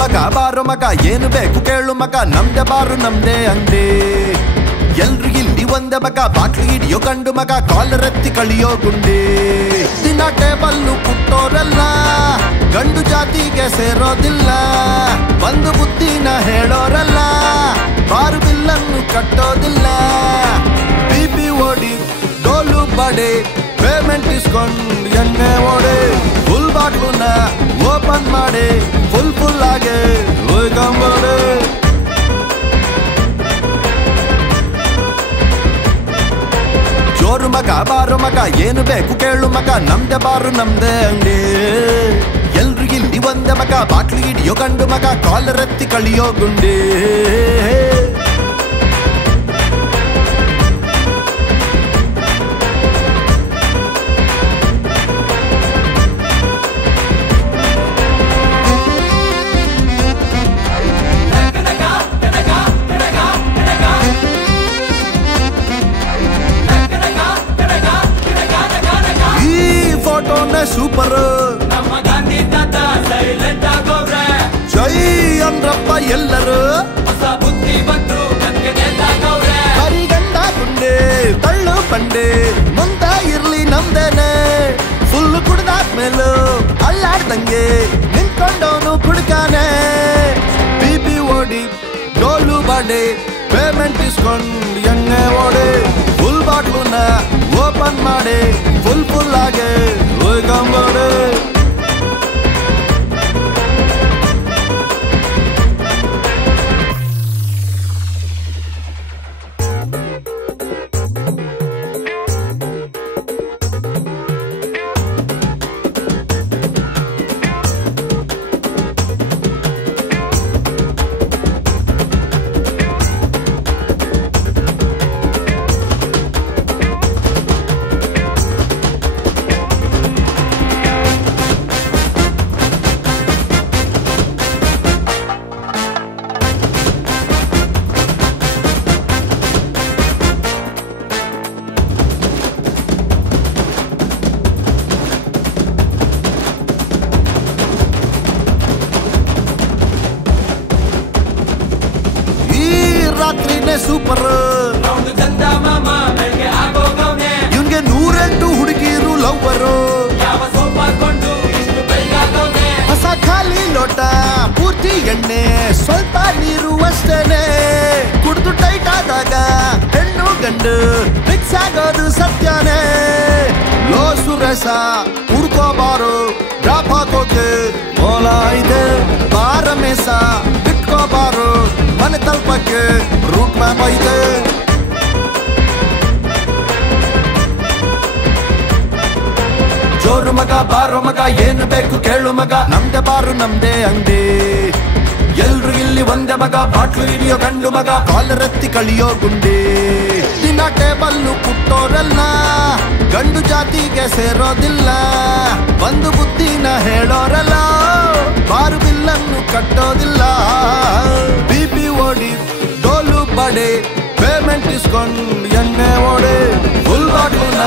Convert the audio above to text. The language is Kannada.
ಮಗ ಬಾರೋ ಮಗ ಏನು ಬೇಕು ಕೇಳು ಮಗ ನಮ್ದೆ ಬಾರು ನಮ್ದೆ ಅಂಗಡಿ ಎಲ್ರು ಇಲ್ಲಿ ಒಂದೇ ಮಗ ಬಾಟ್ಲಿ ಹಿಡಿಯೋ ಗಂಡು ಮಗ ಕಾಲರ್ ಎತ್ತಿ ಕಳಿಯೋ ಗುಂಡಿ ದಿನ ಟೇಬಲ್ಲು ಕುಟ್ಟೋರಲ್ಲ ಗಂಡು ಜಾತಿಗೆ ಸೇರೋದಿಲ್ಲ ಬಂದು ಬುದ್ಧಿನ ಹೇಳೋರಲ್ಲ ಬಾರು ಬಿಲ್ಲನ್ನು ಕಟ್ಟೋದಿಲ್ಲ ಬಿಪಿ ಓಡಿ ಡೋಲು ಬಡೆ ಪೇಮೆಂಟ್ ಇಸ್ಕೊಂಡು ಎಣ್ಣೆ ಓಡೆ ಫುಲ್ ಬಾಟ್ಲುನ ಓಪನ್ ಮಾಡಿ ಫುಲ್ ಆಗಿ ಹೋಯ್ಕೊಂಬೋಡೆ ಜೋರು ಮಗ ಬಾರು ಮಗ ಏನು ಬೇಕು ಕೇಳು ಮಗ ನಮ್ದೆ ಬಾರು ನಮ್ದೆ ಅಂಗಡಿ ಎಲ್ರು ಇಲ್ಲಿ ಒಂದೇ ಮಗ ಬಾಟ್ಲಿ ಹಿಡಿಯೋ ಗಂಡು ಮಗ ಕಾಲರ್ ಎತ್ತಿ ಕಳಿಯೋ ಗುಂಡಿ ಸೂಪರ್ ಜೈ ಅಂದ್ರಪ್ಪ ಎಲ್ಲರೂ ಹರಿಗಂಡ ಗುಂಡೆ ತಳ್ಳು ಬಂಡೆ ಮುಂದೆ ಇರ್ಲಿ ನಮ್ದೇನೆ ಫುಲ್ ಕುಡ್ದಾದ್ಮೇಲೂ ಅಲ್ಲಾಡ್ದಂಗೆ ನಿಂತ್ಕೊಂಡವನು ಕುಡ್ಕಾನೆ ಬಿಪಿ ಓಡಿ ಡೋಲು ಬಾಡೆ ಪೇಮೆಂಟ್ ಇಸ್ಕೊಂಡು ಎಣ್ಣೆ ಓಡೆ ಫುಲ್ ಬಾಟ್ಲುನ ಓಪನ್ ಮಾಡಿ ಫುಲ್ ಆಗಿ ಹೋಯ್ಕೊಂಬೋಡೆ ರಾತ್ರಿನೇ ಸೂಪರ್ ಇವನ್ಗೆ 108 ಹುಡುಗಿರು ಲವ್ವರು ಹೊಸ ಖಾಲಿ ಲೋಟ ಪೂರ್ತಿ ಎಣ್ಣೆ ಸ್ವಲ್ಪ ನೀರು ಅಷ್ಟೇನೆ ಕುಡಿದು ಟೈಟ್ ಆದಾಗ ಹೆಣ್ಣು ಗಂಡು ಮಿಕ್ಸ್ ಆಗೋದು ಸತ್ಯನೇ ಲೋ ಸುರೇಶ ಹುಡ್ಕೋಬಾರು ಡ್ರಾಪ್ ಹಾಕೋಕೆ ಮೋಲ ಇದೆ ಬಾರ ಮೇಸ ಬಿಟ್ಕೋಬಾರು ಮನೆ ತಲುಪಕ್ಕೆ ರೂಟ್ ಮ್ಯಾಪ್ ಐತೆ ಜೋರು ಮಗ ಬಾರೋ ಮಗ ಏನು ಬೇಕು ಕೇಳು ಮಗ ನಮ್ದೆ ಬಾರು ನಮ್ದೆ ಅಂಗಡಿ ಎಲ್ರು ಇಲ್ಲಿ ಒಂದೇ ಮಗ ಬಾಟ್ಲು ಹಿಡಿಯೋ ಗಂಡು ಮಗ ಕಾಲರ್ ಎತ್ತಿ ಕಳಿಯೋ ಗುಂಡಿ ದಿನ ಟೇಬಲ್ಲು ಕುಟ್ಟೋರಲ್ಲ ಗಂಡು ಜಾತಿಗೆ ಸೇರೋದಿಲ್ಲ ಬಂದು ಬುದ್ಧಿನ ಹೇಳೋರಲ್ಲ ಬಾರು ಬಿಲ್ಲನ್ನು ಕಟ್ಟೋದಿಲ್ಲ ಬಿಪಿ ಓಡಿ ಡೋಲು ಬಡೆ ಪೇಮೆಂಟ್ ಇಸ್ಕೊಂಡು ಎಣ್ಣೆ ಓಡೆ ಫುಲ್ ಬಾಟ್ಲುನ